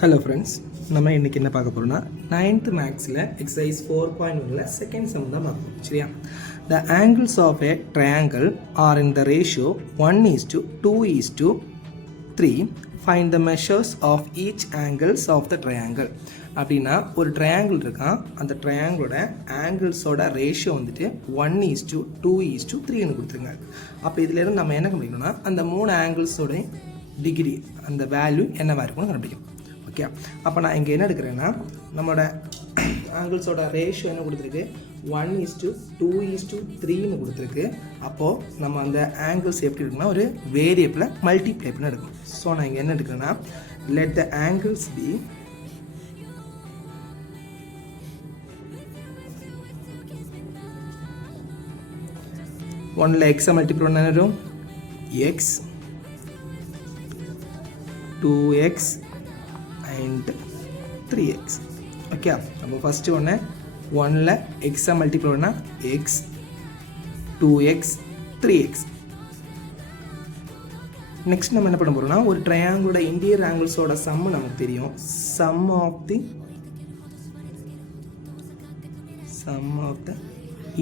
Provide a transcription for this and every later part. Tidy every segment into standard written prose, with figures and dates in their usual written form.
Hello friends, நம்ம இன்னைக்கு என்ன பார்க்க போறோம்னா 9th மேக்ஸ்ல exercise 4.1ல செகண்ட் சம் தான் பார்க்க போறோம். சரியா? The angles of a triangle are in the ratio 1:2:3. Find the measures of each angles of the triangle. அப்படின்னா ஒரு ட்ரையாங்கிள் இருக்கான், அந்த ட்ரையாங்கிளோட ஆங்கிள்ஸோட ரேஷியோ வந்துட்டு 1:2:3ன்னு கொடுத்துருங்க. அப்போ இதிலேருந்து நம்ம என்ன கண்டுபிடிக்கணும்னா அந்த மூணு ஆங்கிள்ஸோட டிகிரி அந்த வேல்யூ என்னவா இருக்கும்னு கண்டுபிடிக்கணும். ஓகே, அப்போ நான் இங்கே என்ன எடுக்கிறேன்னா நம்மளோட ஆங்கிள்ஸோட ரேஷியோ என்ன கொடுத்துருக்கு, 1:2:3ன்னு கொடுத்துருக்கு. அப்போது நம்ம அந்த ஆங்கிள்ஸ் எப்படி இருக்குன்னா ஒரு வேரியபிளை மல்டிப்ளை பண்ணி எடுக்கணும். ஸோ நான் இங்கே என்ன எடுக்கிறேன்னா let the angles be ஒன்றில் எக்ஸை மல்டிப்ளை பண்ண வரும் X 2x and 3x. Okay, அப்போ ஃபஸ்ட்டு ஒன்றில் எக்ஸை மல்டிப்ளை பண்ணால் எக்ஸ் 2x 3x. நெக்ஸ்ட் நம்ம என்ன பண்ண போகிறோம்னா ஒரு ட்ரையாங்கிளோட இன்டீரியர் ஆங்கிள்ஸோட சம்மு நமக்கு தெரியும். Sum of the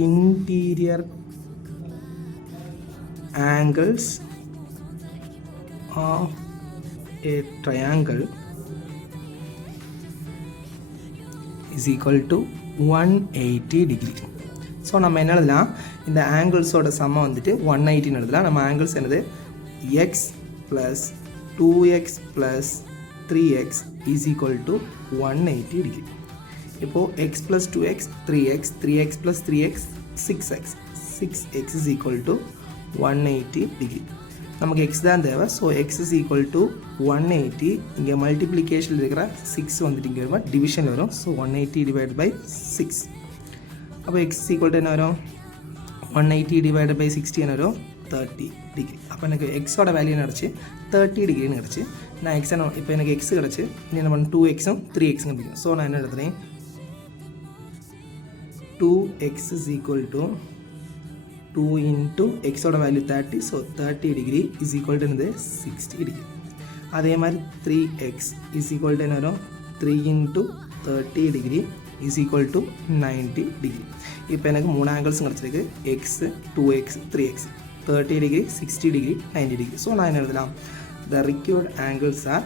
interior angles of a triangle is equal to 180 degree. So நம்ம என்ன எழுதலாம், இந்த ஆங்கிள்ஸோட சம்மை வந்துட்டு 180ன்னு எழுதலாம். நம்ம ஆங்கிள்ஸ் என்னது x plus 2x plus 3x is equal to 180 degree. இப்போது x plus 2x 3x 3x plus 3x 6x 6x is equal to 180 degree. நமக்கு எக்ஸ் தான் தேவை. ஸோ எக்ஸ் இஸ் ஈக்குவல் டு 180. இங்கே மல்டிப்ளிகேஷன் இருக்கிற 6 வந்துட்டு இங்கே வரும், டிவிஷன் வரும். So 180 divide by 6. அப்போ எக்ஸ் ஈக்குவல் டு என்ன வரும், 180 டிவைட் பை 60 என்ன வரும், 30 டிகிரி. அப்போ எனக்கு எக்ஸோட வேல்யூ என்ன கிடச்சி, 30 டிகிரின்னு கிடச்சி. நான் எக்ஸ் இப்போ எனக்கு எக்ஸ் கிடச்சி, இன்னும் என்ன பண்ண 2xம் 3xம் கிடைக்கும். ஸோ நான் என்ன எடுத்துகிறேன், 2x is equal to 2 into எக்ஸோட value 30. So 30 degree is equal to என்னது 60 டிகிரி. அதே மாதிரி 3x இஸ் ஈக்குவல் டு என்ன வரும், 3 into 30 degree is equal to 90 degree. இப்போ எனக்கு மூணு ஆங்கிள்ஸ் கிடச்சிருக்கு, X 2x 3x 30 degree 60 degree 90 degree. So நான் என்ன எழுதலாம், த required angles R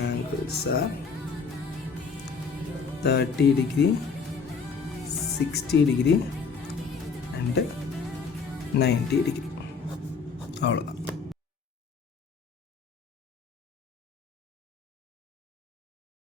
angles are 30 degree 60 degree and 90 degree. அவ்வளோதான்.